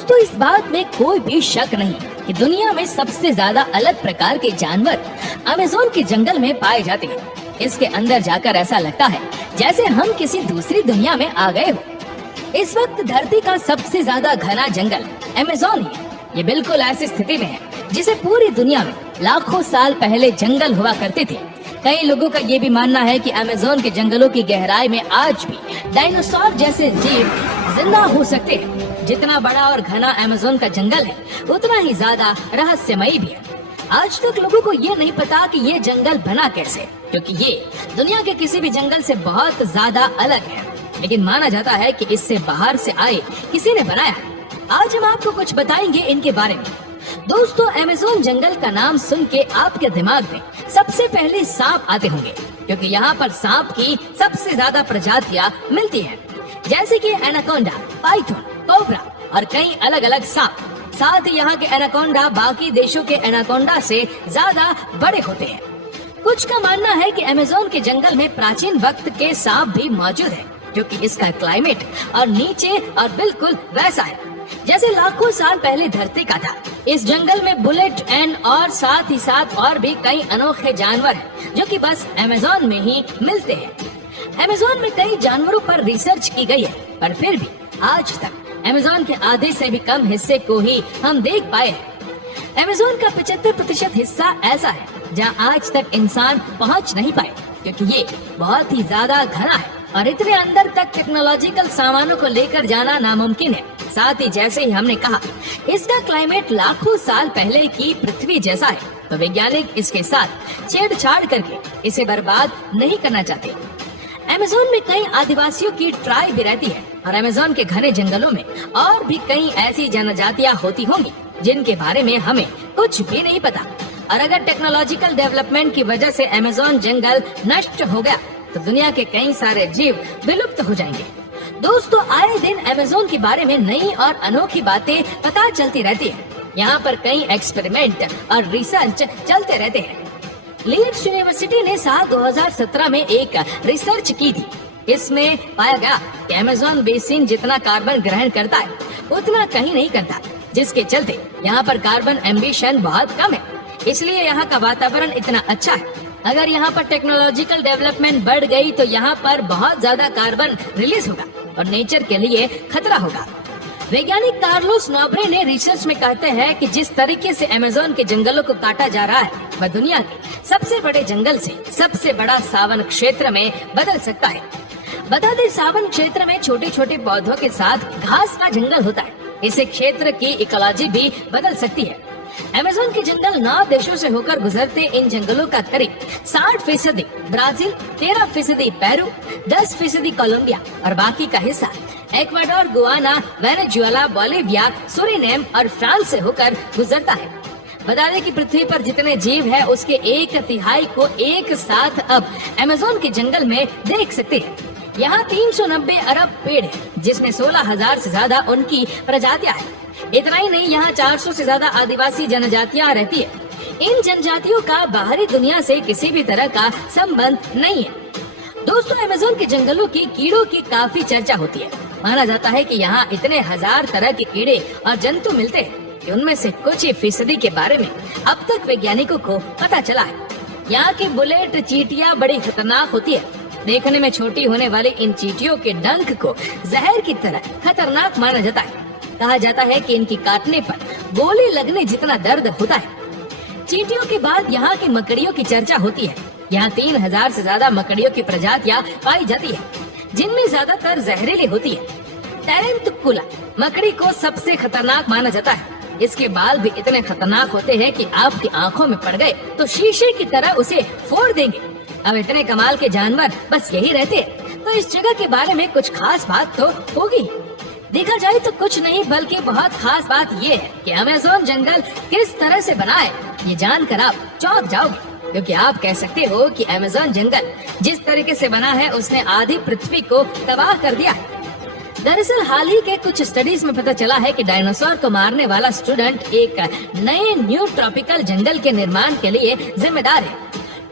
दोस्तों इस बात में कोई भी शक नहीं कि दुनिया में सबसे ज्यादा अलग प्रकार के जानवर अमेज़न के जंगल में पाए जाते हैं। इसके अंदर जाकर ऐसा लगता है जैसे हम किसी दूसरी दुनिया में आ गए हो। इस वक्त धरती का सबसे ज्यादा घना जंगल अमेज़न है। ये बिल्कुल ऐसी स्थिति में है जिसे पूरी दुनिया में लाखों साल पहले जंगल हुआ करते थे। कई लोगों का ये भी मानना है कि अमेज़न के जंगलों की गहराई में आज भी डायनासोर जैसे जीव जिंदा हो सकते हैं। जितना बड़ा और घना अमेज़न का जंगल है उतना ही ज्यादा रहस्यमयी भी है। आज तक लोगों को ये नहीं पता कि ये जंगल बना कैसे, क्योंकि ये दुनिया के किसी भी जंगल से बहुत ज्यादा अलग है। लेकिन माना जाता है कि इससे बाहर से आए किसी ने बनाया है। आज हम आपको कुछ बताएंगे इनके बारे में। दोस्तों अमेज़न जंगल का नाम सुन के आपके दिमाग में सबसे पहले सांप आते होंगे, क्योंकि यहाँ पर सांप की सबसे ज्यादा प्रजातियाँ मिलती हैं, जैसे कि एनाकोंडा, पाइथन, कोबरा और कई अलग अलग सांप। साथ ही यहाँ के एनाकोंडा बाकी देशों के एनाकोंडा से ज्यादा बड़े होते हैं। कुछ का मानना है कि अमेज़न के जंगल में प्राचीन वक्त के सांप भी मौजूद है, क्योंकि इसका क्लाइमेट और नीचे और बिल्कुल वैसा है जैसे लाखों साल पहले धरती का था। इस जंगल में बुलेट एंड और साथ ही साथ और भी कई अनोखे जानवर हैं, जो कि बस अमेज़न में ही मिलते हैं। अमेज़न में कई जानवरों पर रिसर्च की गई है, पर फिर भी आज तक अमेज़न के आधे से भी कम हिस्से को ही हम देख पाए हैं। अमेज़न का 75% हिस्सा ऐसा है जहां आज तक इंसान पहुंच नहीं पाए, क्योंकि ये बहुत ही ज्यादा घना है और इतने अंदर तक टेक्नोलॉजिकल सामानों को लेकर जाना नामुमकिन है। साथ ही जैसे ही हमने कहा, इसका क्लाइमेट लाखों साल पहले की पृथ्वी जैसा है, तो वैज्ञानिक इसके साथ छेड़छाड़ करके इसे बर्बाद नहीं करना चाहते। अमेज़न में कई आदिवासियों की ट्राइब भी रहती है और अमेज़न के घने जंगलों में और भी कई ऐसी जनजातियां होती होंगी जिनके बारे में हमें कुछ भी नहीं पता। और अगर टेक्नोलॉजिकल डेवलपमेंट की वजह से अमेज़न जंगल नष्ट हो गया तो दुनिया के कई सारे जीव विलुप्त हो जाएंगे। दोस्तों आए दिन अमेज़न के बारे में नई और अनोखी बातें पता चलती रहती है। यहाँ पर कई एक्सपेरिमेंट और रिसर्च चलते रहते हैं। लीड्स यूनिवर्सिटी ने साल 2017 में एक रिसर्च की थी। इसमें पाया गया कि अमेज़न बेसिन जितना कार्बन ग्रहण करता है उतना कहीं नहीं करता, जिसके चलते यहाँ पर कार्बन एम्बिशन बहुत कम है। इसलिए यहाँ का वातावरण इतना अच्छा है। अगर यहाँ पर टेक्नोलॉजिकल डेवलपमेंट बढ़ गई तो यहाँ पर बहुत ज्यादा कार्बन रिलीज होगा और नेचर के लिए खतरा होगा। वैज्ञानिक कार्लोस नोब्रे ने रिसर्च में कहते हैं कि जिस तरीके से अमेज़न के जंगलों को काटा जा रहा है वह दुनिया के सबसे बड़े जंगल से सबसे बड़ा सावन क्षेत्र में बदल सकता है। बता दें, सावन क्षेत्र में छोटे छोटे पौधों के साथ घास का जंगल होता है। इससे क्षेत्र की इकोलॉजी भी बदल सकती है। अमेज़न के जंगल 9 देशों से होकर गुजरते इन जंगलों का करीब 60% ब्राजील, 13% पेरू, 10% कोलंबिया और बाकी का हिस्सा Ecuador, Guana, Venezuela, Bolivia, Suriname और फ्रांस से होकर गुजरता है। बता दें कि पृथ्वी पर जितने जीव है उसके 1/3 को एक साथ अब अमेज़न के जंगल में देख सकते हैं। यहाँ 390 अरब पेड़ है, जिसमें 16,000 से ज्यादा उनकी प्रजातियां हैं। इतना ही नहीं, यहाँ 400 से ज्यादा आदिवासी जनजातियां रहती है। इन जनजातियों का बाहरी दुनिया से किसी भी तरह का संबंध नहीं है। दोस्तों अमेज़न के जंगलों की कीड़ों की काफी चर्चा होती है। माना जाता है कि यहाँ इतने हजार तरह के कीड़े और जंतु मिलते हैं कि उनमें से कुछ ही फीसदी के बारे में अब तक वैज्ञानिकों को पता चला है। यहाँ की बुलेट चींटियां बड़ी खतरनाक होती है। देखने में छोटी होने वाली इन चींटियों के डंक को जहर की तरह खतरनाक माना जाता है। कहा जाता है कि इनकी काटने पर गोली लगने जितना दर्द होता है। चींटियों के बाद यहाँ की मकड़ियों की चर्चा होती है। यहाँ 3000 से ज्यादा मकड़ियों की प्रजातियाँ पाई जाती है, जिनमें ज्यादातर जहरीली होती है। टेरेंटुकुला मकड़ी को सबसे खतरनाक माना जाता है। इसके बाल भी इतने खतरनाक होते हैं कि आपकी आंखों में पड़ गए तो शीशे की तरह उसे फोड़ देंगे। अब इतने कमाल के जानवर बस यही रहते हैं, तो इस जगह के बारे में कुछ खास बात तो होगी। देखा जाए तो कुछ नहीं, बल्कि बहुत खास बात ये है कि अमेज़न जंगल किस तरह से बना है। ये जानकर आप चौंक जाओगे, क्योंकि आप कह सकते हो कि अमेज़न जंगल जिस तरीके से बना है उसने आधी पृथ्वी को तबाह कर दिया है। दरअसल हाल ही के कुछ स्टडीज में पता चला है कि डायनासोर को मारने वाला स्टूडेंट एक नए न्यू ट्रॉपिकल जंगल के निर्माण के लिए जिम्मेदार है।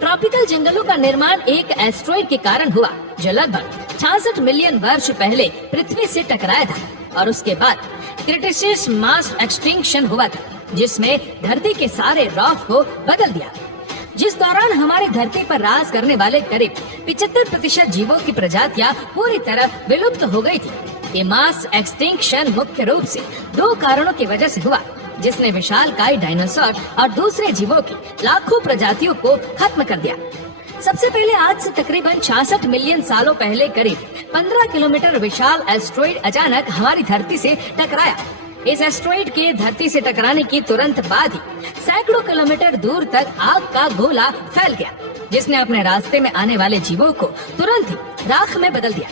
ट्रॉपिकल जंगलों का निर्माण एक एस्ट्रॉइड के कारण हुआ, जो लगभग 66 मिलियन वर्ष पहले पृथ्वी से टकराया था और उसके बाद क्रिटेशियस मास एक्सटिंक्शन हुआ था, जिसमें धरती के सारे रॉक को बदल दिया, जिस दौरान हमारी धरती पर राज करने वाले करीब 75% जीवों की प्रजातियां पूरी तरह विलुप्त हो गई थी। ये मास एक्सटिंक्शन मुख्य रूप से 2 कारणों की वजह से हुआ, जिसने विशालकाय डायनासोर और दूसरे जीवों की लाखों प्रजातियों को खत्म कर दिया। सबसे पहले आज से तकरीबन 66 मिलियन सालों पहले करीब 15 किलोमीटर विशाल एस्ट्रॉइड अचानक हमारी धरती से टकराया। इस एस्ट्रॉइड के धरती से टकराने की तुरंत बाद ही सैकड़ों किलोमीटर दूर तक आग का गोला फैल गया, जिसने अपने रास्ते में आने वाले जीवों को तुरंत ही राख में बदल दिया।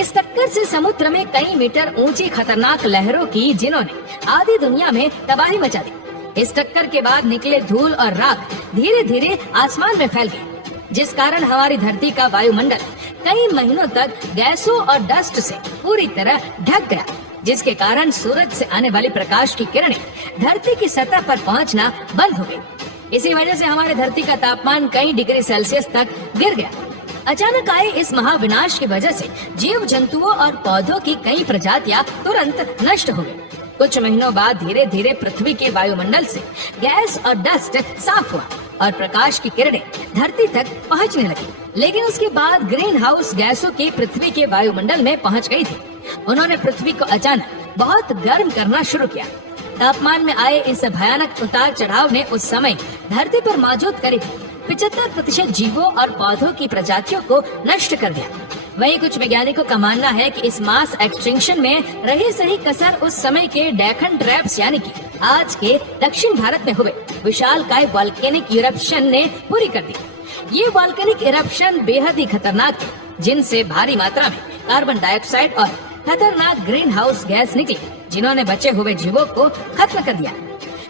इस टक्कर से समुद्र में कई मीटर ऊंची खतरनाक लहरों की, जिन्होंने आधी दुनिया में तबाही मचा दी। इस टक्कर के बाद निकले धूल और राख धीरे धीरे आसमान में फैल गई, जिस कारण हमारी धरती का वायुमंडल कई महीनों तक गैसों और डस्ट से पूरी तरह ढक गया, जिसके कारण सूरज से आने वाली प्रकाश की किरणें धरती की सतह पर पहुंचना बंद हो गई। इसी वजह से हमारी धरती का तापमान कई डिग्री सेल्सियस तक गिर गया। अचानक आए इस महाविनाश की वजह से जीव जंतुओं और पौधों की कई प्रजातियां तुरंत नष्ट हो गई। कुछ महीनों बाद धीरे धीरे पृथ्वी के वायुमंडल से गैस और डस्ट साफ हुआ और प्रकाश की किरणें धरती तक पहुंचने लगी। लेकिन उसके बाद ग्रीन हाउस गैसों की पृथ्वी के वायुमंडल में पहुंच गई थी। उन्होंने पृथ्वी को अचानक बहुत गर्म करना शुरू किया। तापमान में आए इस भयानक उतार चढ़ाव ने उस समय धरती पर मौजूद करीब 75% जीवों और पौधों की प्रजातियों को नष्ट कर दिया। वहीं कुछ वैज्ञानिकों का मानना है कि इस मास एक्सटिंक्शन में रही सही कसर उस समय के डेक्कन ट्रैप्स यानी कि आज के दक्षिण भारत में हुए विशालकाय वॉल्केनिक इरप्शन ने पूरी कर दी। ये वॉल्केनिक इरप्शन बेहद ही खतरनाक थे, जिनसे भारी मात्रा में कार्बन डाइऑक्साइड और खतरनाक ग्रीन हाउस गैस निकली, जिन्होंने बचे हुए जीवों को खत्म कर दिया।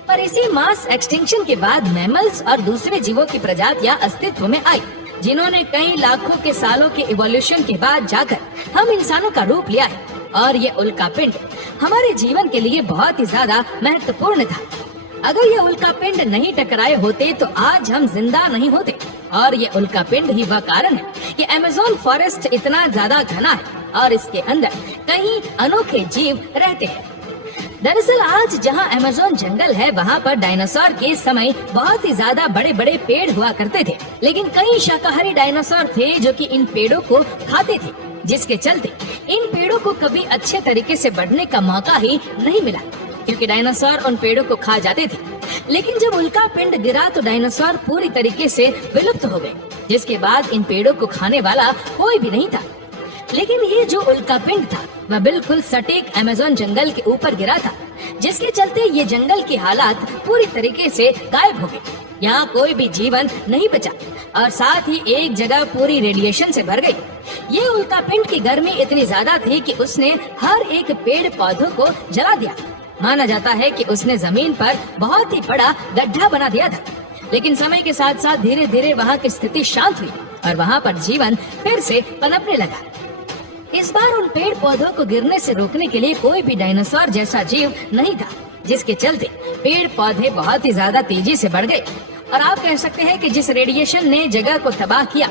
पर इसी मास एक्सटिंक्शन के बाद मैमल्स और दूसरे जीवों की प्रजातियां अस्तित्व में आई, जिन्होंने कई लाखों के सालों के इवोल्यूशन के बाद जाकर हम इंसानों का रूप लिया है। और ये उल्कापिंड हमारे जीवन के लिए बहुत ही ज्यादा महत्वपूर्ण था। अगर ये उल्कापिंड नहीं टकराए होते तो आज हम जिंदा नहीं होते। और ये उल्कापिंड ही वह कारण है कि अमेज़न फॉरेस्ट इतना ज्यादा घना है और इसके अंदर कई अनोखे जीव रहते हैं। दरअसल आज जहां अमेज़न जंगल है, वहां पर डायनासोर के समय बहुत ही ज्यादा बड़े बड़े पेड़ हुआ करते थे, लेकिन कई शाकाहारी डायनासोर थे जो कि इन पेड़ों को खाते थे, जिसके चलते इन पेड़ों को कभी अच्छे तरीके से बढ़ने का मौका ही नहीं मिला, क्योंकि डायनासोर उन पेड़ों को खा जाते थे। लेकिन जब उल्कापिंड गिरा तो डायनासोर पूरी तरीके से विलुप्त हो गए, जिसके बाद इन पेड़ों को खाने वाला कोई भी नहीं था। लेकिन ये जो उल्कापिंड था वह बिल्कुल सटीक अमेज़न जंगल के ऊपर गिरा था, जिसके चलते ये जंगल की हालात पूरी तरीके से गायब हो गई। यहाँ कोई भी जीवन नहीं बचा और साथ ही एक जगह पूरी रेडिएशन से भर गई। ये उल्कापिंड की गर्मी इतनी ज्यादा थी कि उसने हर एक पेड़ पौधों को जला दिया। माना जाता है कि उसने जमीन पर बहुत ही बड़ा गड्ढा बना दिया था। लेकिन समय के साथ साथ धीरे धीरे वहाँ की स्थिति शांत हुई और वहाँ पर जीवन फिर से पनपने लगा। इस बार उन पेड़ पौधों को गिरने से रोकने के लिए कोई भी डायनासोर जैसा जीव नहीं था, जिसके चलते पेड़ पौधे बहुत ही ज्यादा तेजी से बढ़ गए। और आप कह सकते हैं कि जिस रेडिएशन ने जगह को तबाह किया,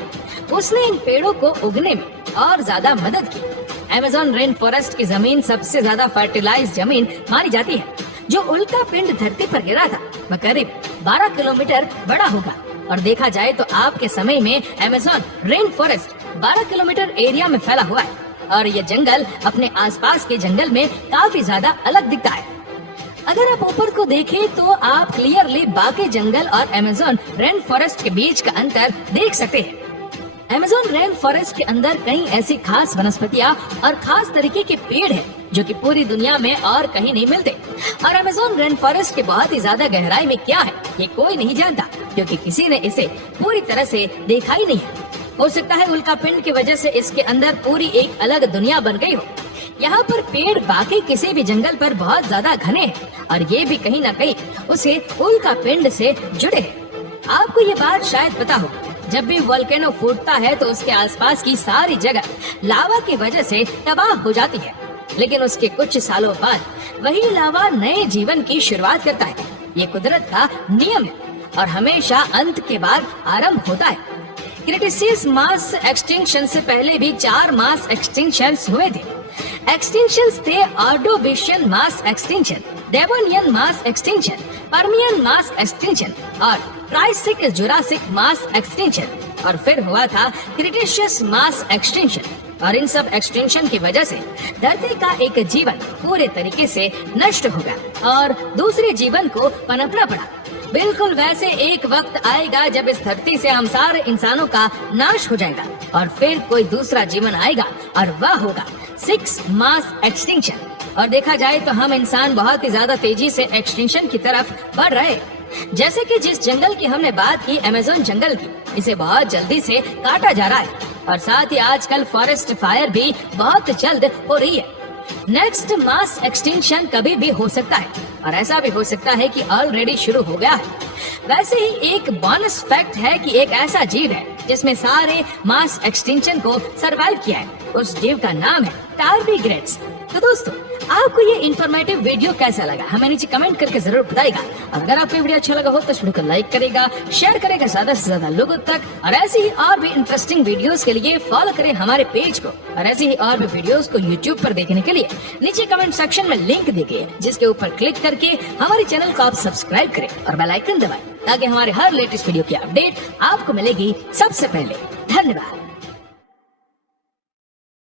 उसने इन पेड़ों को उगने में और ज्यादा मदद की। अमेज़न रेन फॉरेस्ट की जमीन सबसे ज्यादा फर्टिलाइज जमीन मानी जाती है। जो उल्कापिंड धरती पर गिरा था वह करीब 12 किलोमीटर बड़ा होगा। और देखा जाए तो आपके समय में Amazon rain forest 12 kilometre area में फैला हुआ है और ये जंगल अपने आसपास के जंगल में काफी ज्यादा अलग दिखता है। अगर आप ऊपर को देखें तो आप क्लियरली बाकी जंगल और अमेज़न रेन फॉरेस्ट के बीच का अंतर देख सकते हैं। अमेज़न रेन फॉरेस्ट के अंदर कई ऐसी खास वनस्पतियाँ और खास तरीके के पेड़ हैं जो कि पूरी दुनिया में और कहीं नहीं मिलते। और अमेज़न रेन फॉरेस्ट के बहुत ही ज्यादा गहराई में क्या है ये कोई नहीं जानता, क्योंकि किसी ने इसे पूरी तरह से देखा ही नहीं है। हो सकता है उल्कापिंड की वजह से इसके अंदर पूरी एक अलग दुनिया बन गई हो। यहाँ पर पेड़ बाकी किसी भी जंगल पर बहुत ज्यादा घने हैं और ये भी कहीं न कहीं उसे उल्कापिंड से जुड़े हैं। आपको ये बात शायद पता हो, जब भी वोल्केनो फूटता है तो उसके आसपास की सारी जगह लावा की वजह से तबाह हो जाती है, लेकिन उसके कुछ सालों बाद वही लावा नए जीवन की शुरुआत करता है। ये कुदरत का नियम है और हमेशा अंत के बाद आरंभ होता है। क्रिटेशियस मास एक्सटिंक्शन से पहले भी 4 मास एक्सटिंक्शंस हुए थे। एक्सटिंक्शंस थे Ordovician mass extinction, Devonian mass extinction, Permian mass extinction और ट्राइसिक जुरासिक मास एक्सटिंक्शन, और फिर हुआ था क्रिटेशियस मास एक्सटिंक्शन। और इन सब एक्सटिंक्शन की वजह से धरती का एक जीवन पूरे तरीके से नष्ट हो गया और दूसरे जीवन को पनपना पड़ा। बिल्कुल वैसे एक वक्त आएगा जब इस धरती से हम सारे इंसानों का नाश हो जाएगा और फिर कोई दूसरा जीवन आएगा और वह होगा 6 मास एक्सटिंक्शन। और देखा जाए तो हम इंसान बहुत ही ज्यादा तेजी से एक्सटिंक्शन की तरफ बढ़ रहे। जैसे कि जिस जंगल की हमने बात की, अमेज़न जंगल की, इसे बहुत जल्दी से काटा जा रहा है और साथ ही आजकल फॉरेस्ट फायर भी बहुत जल्द हो रही है। नेक्स्ट मास एक्सटिंक्शन कभी भी हो सकता है और ऐसा भी हो सकता है कि ऑलरेडी शुरू हो गया है। वैसे ही एक बोनस फैक्ट है कि एक ऐसा जीव है जिसमें सारे मास एक्सटिंक्शन को सरवाइव किया है। उस जीव का नाम है टार्डिग्रेड्स। तो दोस्तों, आपको ये इन्फॉर्मेटिव वीडियो कैसा लगा हमें नीचे कमेंट करके जरूर बताइएगा। अगर आपको वीडियो अच्छा लगा हो तो इस वीडियो को लाइक करेगा, शेयर करेगा ज्यादा से ज्यादा लोगों तक, और ऐसी ही और भी इंटरेस्टिंग वीडियोस के लिए फॉलो करें हमारे पेज को। और ऐसी ही और भी वीडियोस को यूट्यूब पर देखने के लिए नीचे कमेंट सेक्शन में लिंक दी गई है, जिसके ऊपर क्लिक करके हमारे चैनल को आप सब्सक्राइब करें और बेल आइकन दबाएं ताकि हमारे हर लेटेस्ट वीडियो की अपडेट आपको मिलेगी सबसे पहले। धन्यवाद।